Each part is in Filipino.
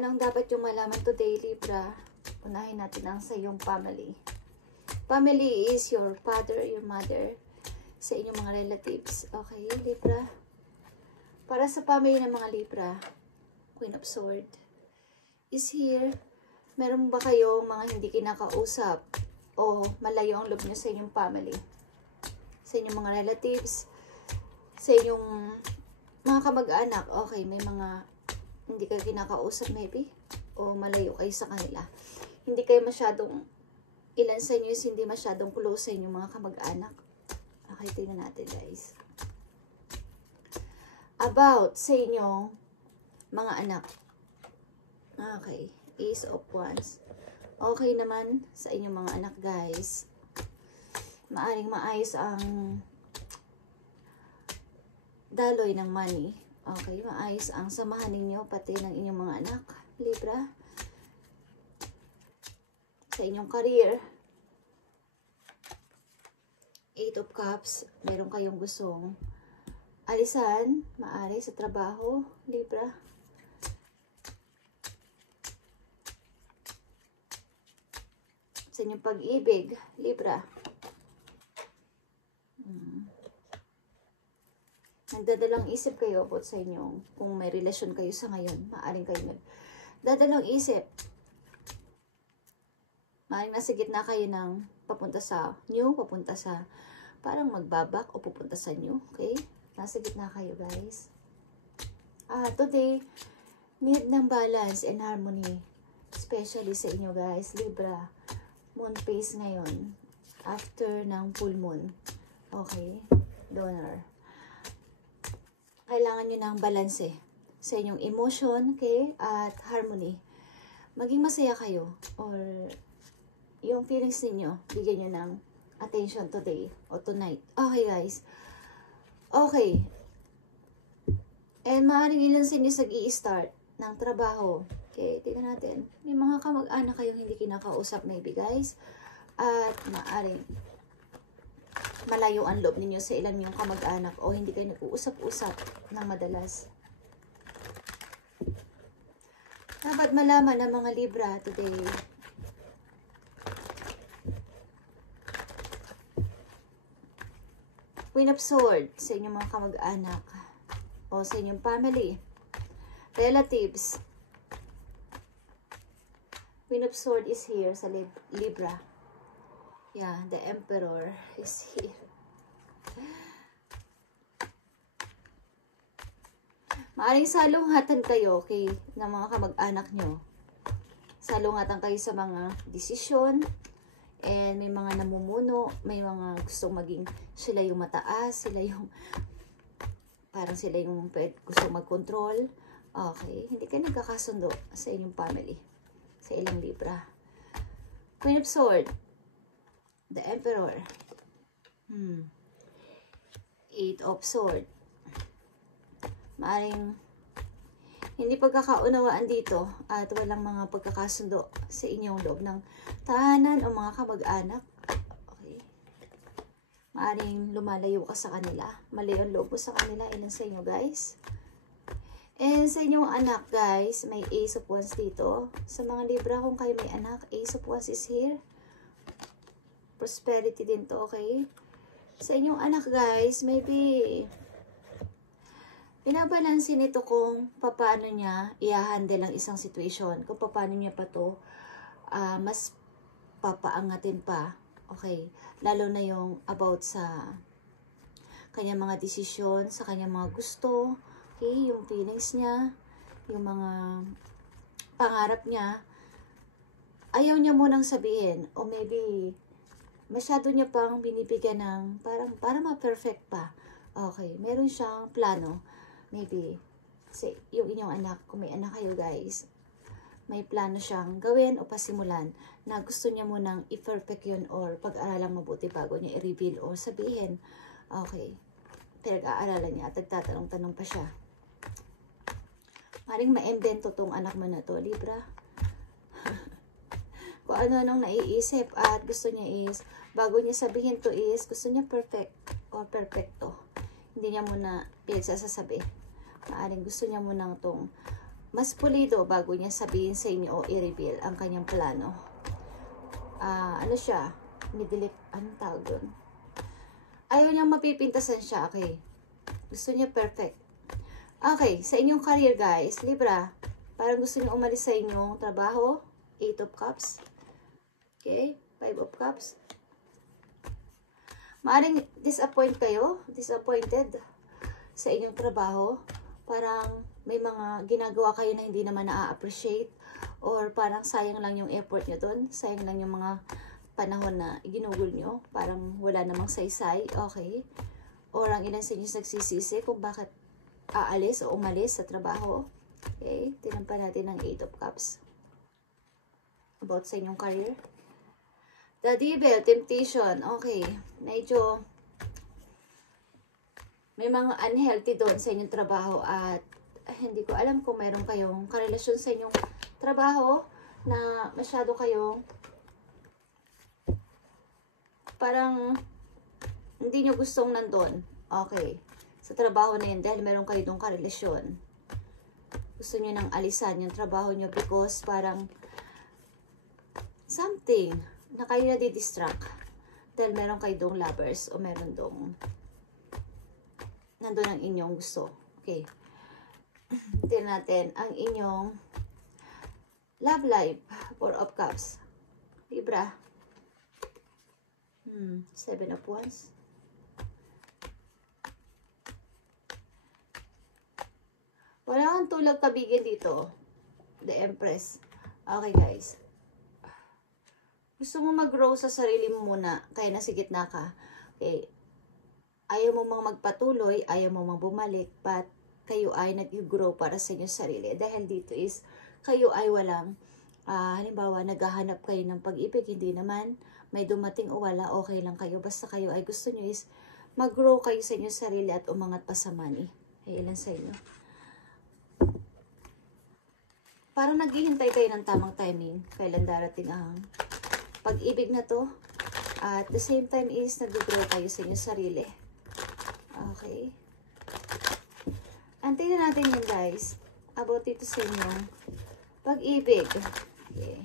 Anong dapat yung malaman today, Libra? Unahin natin ang sa iyong family. Family is your father, your mother, sa inyong mga relatives. Okay, Libra? Para sa family ng mga Libra, Queen of Swords is here. Meron ba kayong mga hindi kinakausap o malayo ang loob nyo sa inyong family? Sa inyong mga relatives, sa inyong mga kamag-anak. Okay, may mga hindi kayo kinakausap maybe, o malayo kayo sa kanila. Hindi kayo masyadong, ilan sa inyo is hindi masyadong close sa inyong mga kamag-anak. Okay, tingnan natin guys. About sa inyong mga anak. Okay, Ace of Wands. Okay naman sa inyong mga anak guys. Maaring maayos ang daloy ng money. Okay, maayos ang samahan ninyo pati ng inyong mga anak, Libra. Sa inyong career, 8 of Cups, meron kayong gustong alisan, maari sa trabaho, Libra. Sa inyong pag-ibig, Libra. Nagdadalang isip kayo about sa inyong, kung may relasyon kayo sa ngayon, maaaring kayo nagdadalang isip. Maaaring nasa gitna kayo ng papunta sa new, papunta sa parang magbabak o pupunta sa new, okay? Nasa gitna kayo guys. Today, need ng balance and harmony, especially sa inyo guys, Libra. Moon phase ngayon, after ng full moon, okay? Donor. Kailangan nyo ng balanse sa inyong emotion, okay, at harmony. Maging masaya kayo, or yung feelings ninyo, bigyan nyo ng attention today or tonight. Okay guys. Okay. And maaaring ilan sa inyo sag-i-start ng trabaho. Okay, tingnan natin. May mga kamag-anak kayong hindi kinakausap maybe guys. At maaaring malayo ang loob ninyo sa ilan yung kamag-anak o hindi kayo nag-uusap-usap ng madalas. Dapat malaman ng mga Libra today. Queen of Swords sa inyong mga kamag-anak o sa inyong family, relatives. Queen of Swords is here sa Libra. Yeah, the Emperor is here. Maaring salungatan kayo, okay, ng mga kamag-anak nyo. Salungatan kayo sa mga desisyon. And may mga namumuno, may mga gustong maging, sila yung mataas, sila yung, parang sila yung gustong mag-control. Okay, hindi kayo nagkakasundo sa inyong family, sa ilang Libra. Queen of Swords, the Emperor, 8 of Swords. Maaring hindi pagkakaunawaan dito at walang mga pagkakasundo sa inyong loob ng tahanan o mga kamag-anak. Okay. Maaring lumalayo ka sa kanila. Malayo ang loob sa kanila. Ilan sa inyo guys? And sa inyong anak guys, may Ace of Wands dito. Sa mga Libra, kung kayo may anak, Ace of Wands is here. Prosperity din to, okay? Sa inyong anak guys, maybe binabalansin nito kung paano niya i-handle ang isang situation. Kung paano niya pa to mas papaangatin pa. Okay. Lalo na yung about sa kanyang mga desisyon, sa kanyang mga gusto. Okay. Yung feelings niya, yung mga pangarap niya. Ayaw niya munang sabihin. O maybe masyado niya pang binibigyan ng para ma-perfect pa. Okay. Meron siyang plano. Maybe, kasi yung inyong anak, kung may anak kayo guys, may plano siyang gawin o pasimulan na gusto niya munang i-perfect yun or pag-aralang mabuti bago niya i-reveal o sabihin. Okay. Pinag-aaralan niya at nagtatanong-tanong pa siya. Maring ma-invento tong anak mo na to, Libra. Kung ano-anong naiisip at gusto niya is, bago niya sabihin to is, gusto niya perfect or perfecto. Hindi niya muna pinagsasasabi. Maaring gusto niya munang itong mas pulido bago niya sabihin sa inyo o i-reveal ang kanyang plano. Ano siya? Midilip, anong tawag doon? Ayaw niyang mapipintasan siya, okay? Gusto niya perfect. Okay, sa inyong career guys, Libra, parang gusto niyo umalis sa inyong trabaho, 8 of Cups. Okay, 5 of Cups. Maaring disappointed sa inyong trabaho. Parang may mga ginagawa kayo na hindi naman na-appreciate, or parang sayang lang yung effort nyo dun, sayang lang yung mga panahon na ginugol nyo, parang wala namang saysay, okay? Or ang ilan sa inyo nagsisisi kung bakit aalis o umalis sa trabaho. Okay, tinampan natin ng 8 of Cups. About sa inyong career. The Devil, temptation, okay, medyo may mga unhealthy doon sa inyong trabaho at hindi ko alam kung meron kayong karelasyon sa inyong trabaho na masyado kayong parang hindi nyo gustong nandun. Okay. Sa trabaho na yun dahil meron kayo doong karelasyon. Gusto nyo nang alisan yung trabaho nyo because parang something na kayo na di-distract dahil meron kayo doong lovers o meron doong nandun ang inyong gusto. Okay. Tingnan natin ang inyong love life. 4 of Cups. Libra. 7 of Wands. Wala kang tulag kabigin dito. The Empress. Okay guys. Gusto mo mag-grow sa sarili mo muna. Kaya nasa gitna ka. Okay. Ayaw mo mang magpatuloy, ayaw mo mang bumalik, but kayo ay nag-grow para sa inyong sarili. Dahil dito is, kayo ay walang, halimbawa, naghahanap kayo ng pag-ibig, hindi naman, may dumating o wala, okay lang kayo. Basta kayo ay gusto nyo is, mag-grow kayo sa inyong sarili at umangat pa sa money. Ay, ilan sa inyo? Parang naghihintay kayo ng tamang timing, kailan darating ang pag-ibig na to. At the same time is, nag-grow kayo sa inyong sarili. Okay. Antayin natin yun guys. About dito sa inyong pag-ibig. Okay.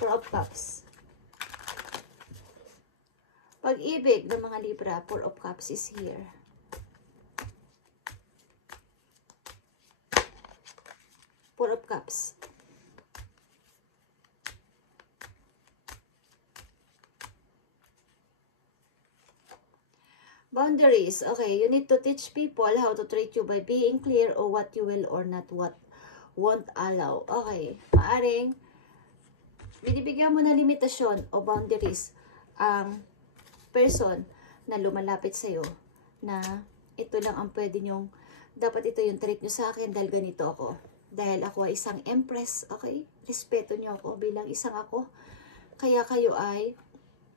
4 of Cups. Pag-ibig ng mga Libra, 4 of Cups is here. Four of Cups. Boundaries. Okay, you need to teach people how to treat you by being clear or what you will or not what won't allow. Okay, maaring binibigyan mo na limitasyon o boundaries ang person na lumalapit sa'yo na ito lang ang pwede nyong, dapat ito yung treat nyo sa akin dahil ganito ako. Dahil ako ay isang empress, okay? Respeto nyo ako bilang isang ako. Kaya kayo ay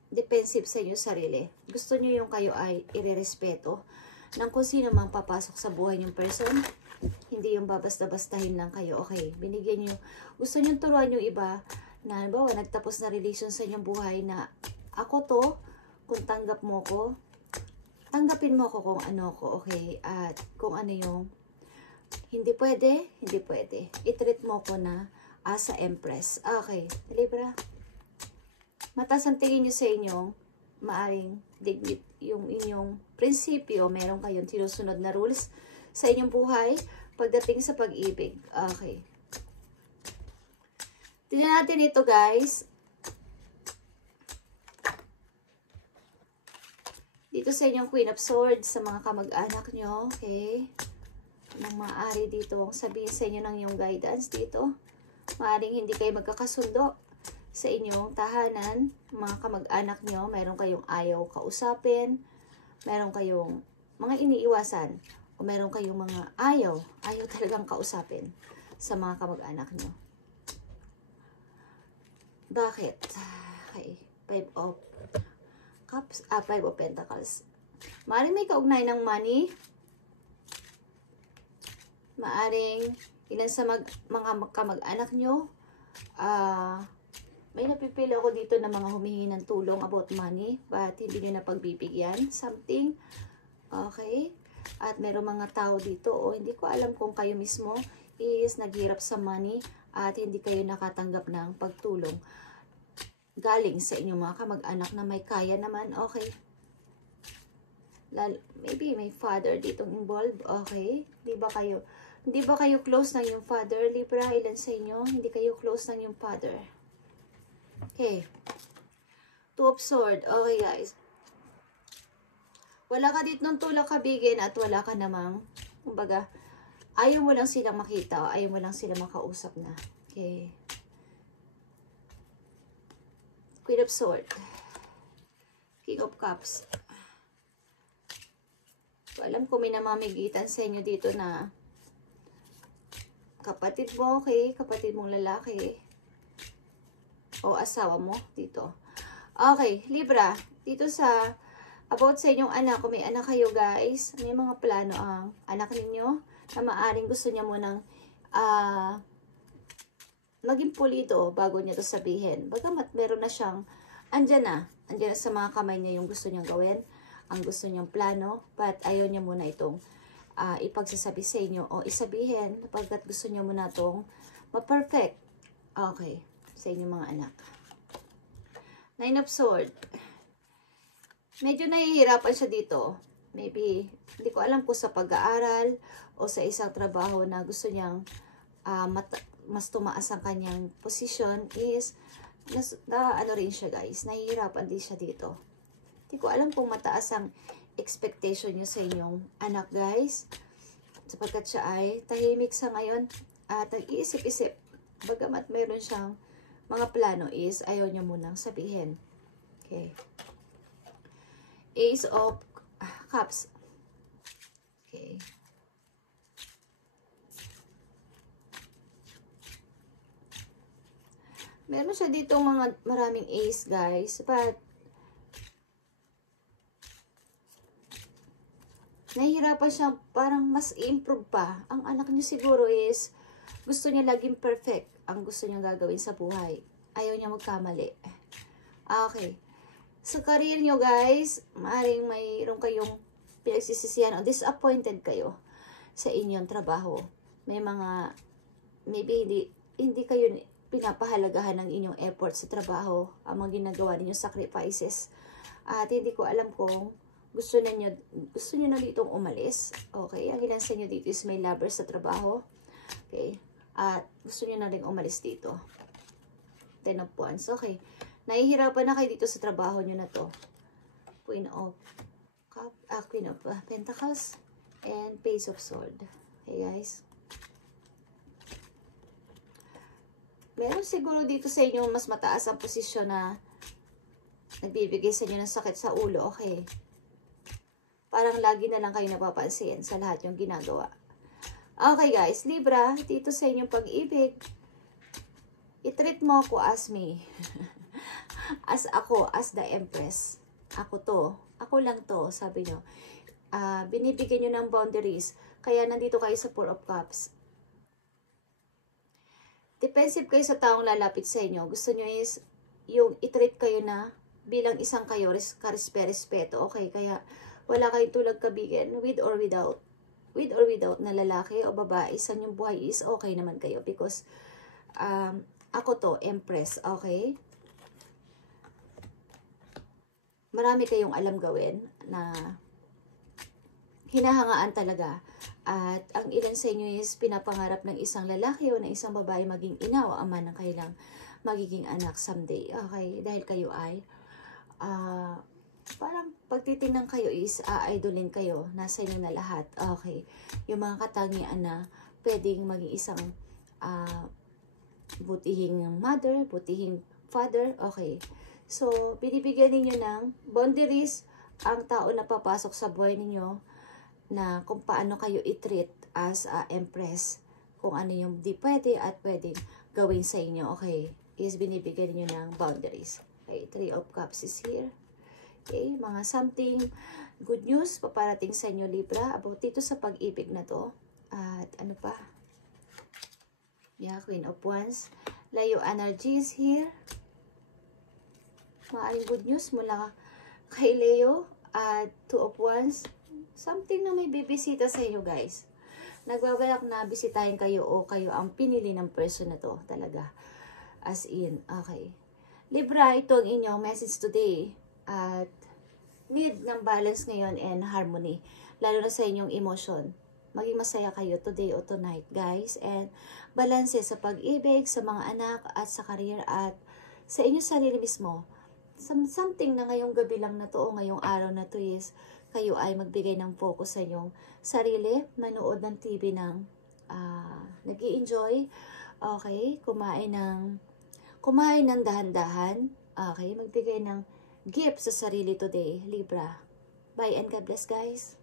defensive sa inyong sarili. Gusto nyo yung kayo ay irerespeto ng kung sino mang papasok sa buhay yung person. Hindi yung babasta-bastahin lang kayo. Okay, binigyan nyo. Gusto nyo turuan yung iba na, halimbawa, nagtapos na relation sa inyong buhay na ako to, kung tanggap mo ko, tanggapin mo ko kung ano ko, okay? At kung ano yung hindi pwede, hindi pwede. I-treat mo ko na as a empress. Okay, Libra. Mataas ang tingin nyo sa inyong maaring dignity, yung inyong prinsipyo, meron kayong sinusunod na rules sa inyong buhay pagdating sa pag-ibig. Okay. Tingnan natin ito guys. Dito sa inyong Queen of Swords, sa mga kamag-anak nyo, okay? Nang maaari dito, sabihin sa inyo ng yung guidance dito. Maaring hindi kayo magkakasundo sa inyong tahanan, mga kamag-anak nyo, meron kayong ayaw kausapin, meron kayong mga iniiwasan, o meron kayong mga ayaw talagang kausapin sa mga kamag-anak nyo. Bakit? Okay, 5 of Cups, 5 of Pentacles. Maaring may kaugnay ng money, maaring ilan sa mga kamag-anak nyo, may napipili ako dito na mga humihingi ng tulong about money, but hindi nyo na pagbibigyan something. Okay? At meron mga tao dito, o hindi ko alam kung kayo mismo is naghirap sa money at hindi kayo nakatanggap ng pagtulong galing sa inyong mga kamag-anak na may kaya naman, okay? Maybe may father ditong involved, okay? Hindi ba kayo close ng yung father, Libra? Ilan sa inyo? Hindi kayo close ng yung father. Okay. Two of Swords. Okay, guys. Wala ka dito ng tulak kabigin at wala ka namang, kumbaga, ayaw mo lang silang makita o ayaw mo lang sila makausap na. Okay. Queen of Swords. King of Cups. So, alam ko may namamigitan sa inyo dito na kapatid mo, okay? Kapatid mong lalaki. O asawa mo dito. Okay, Libra. Dito sa about sa inyong anak, kung may anak kayo guys, may mga plano ang anak ninyo na maaring gusto niya munang maging pulido bago niya to sabihin. Bagamat meron na siyang, andyan na sa mga kamay niya yung gusto niyang gawin, ang gusto niyang plano, but ayaw niya muna itong ipagsasabi sa inyo o isabihin pagkat gusto niya muna itong ma-perfect. Okay, sa inyong mga anak. Nine of Swords. Medyo nahihirapan siya dito. Maybe, hindi ko alam kung sa pag-aaral o sa isang trabaho na gusto niyang mas tumaas ang kanyang position is, ano rin siya guys, nahihirapan din siya dito. Hindi ko alam kung mataas ang expectation niyo sa inyong anak guys, sapagkat siya ay tahimik sa ngayon at nag-iisip-isip. Bagamat mayroon siyang mga plano is, ayaw niya munang sabihin. Okay. Ace of Cups. Okay. Meron siya dito mga maraming ace guys, but nahihirapan siya, parang mas i-improve pa. Ang anak niyo siguro is gusto niya laging perfect ang gusto niya gagawin sa buhay. Ayaw niya magkamali. Okay. Sa career niyo guys, maaaring mayroon kayong pinagsisisihan o disappointed kayo sa inyong trabaho. May mga, maybe hindi kayo pinapahalagahan ng inyong effort sa trabaho, ang mga ginagawa ninyong sacrifices. At hindi ko alam kung gusto niyo na ditong umalis. Okay, ang ilan sa inyo dito is may lover sa trabaho. Okay, at gusto niyo na rin umalis dito. Ten of Wands. Okay, nahihirapan na kayo dito sa trabaho niyo na to. Queen of Pentacles and Page of Swords. Okay guys. Meron siguro dito sa inyo mas mataas ang posisyon na nagbibigay sa inyo ng sakit sa ulo. Okay. Parang lagi na lang kayo napapansin sa lahat yung ginagawa. Okay guys, Libra, dito sa inyong pag-ibig, i-treat mo ako as me. As the Empress. Ako lang to, sabi nyo. Binibigyan nyo ng boundaries. Kaya nandito kayo sa Four of Cups. Defensive kayo sa taong lalapit sa inyo. Gusto nyo is, yung i-treat kayo na bilang isang kayo, karespeto. Okay, kaya wala kayong tulag kabigin, with or without na lalaki o babae, sa inyong buhay is okay naman kayo. Because, ako to, Empress, okay? Marami kayong alam gawin na hinahangaan talaga. At ang ilan sa inyo is pinapangarap ng isang lalaki o ng isang babae maging ina o ama ng kailang magiging anak someday. Okay, dahil kayo ay parang pagtitingnan kayo is idolin kayo, nasa inyo na lahat. Okay, yung mga katangian na pwedeng maging isang butihing mother, butihing father. Okay, so binibigyan ninyo ng boundaries ang tao na papasok sa buhay ninyo, na kung paano kayo i-treat as a Empress, kung ano yung di pwede at pwedeng gawin sa inyo. Okay, is binibigyan niyo ng boundaries. Okay, Three of Cups is here. Okay, mga something good news paparating sa inyo, Libra, about dito sa pag-ibig na to. At ano pa? Yeah, Queen of Wands. Leo energy is here. Maaring good news mula kay Leo. At Two of Wands. Something na may bibisita sa inyo, guys. nagbabalak na bisitahin kayo o kayo ang pinili ng person na to talaga. As in, okay. Libra, ito ang inyong message today. At need ng balance ngayon and harmony. Lalo na sa inyong emotion. Maging masaya kayo today o tonight, guys. And balance sa pag-ibig, sa mga anak, at sa career, at sa inyong sarili mismo. Something na ngayong gabi lang na to o ngayong araw na to is kayo ay magbigay ng focus sa inyong sarili, manood ng TV ng nag-i-enjoy, okay, kumain ng dahan-dahan, okay, magbigay ng gift sa sarili today, Libra. Bye and God bless, guys.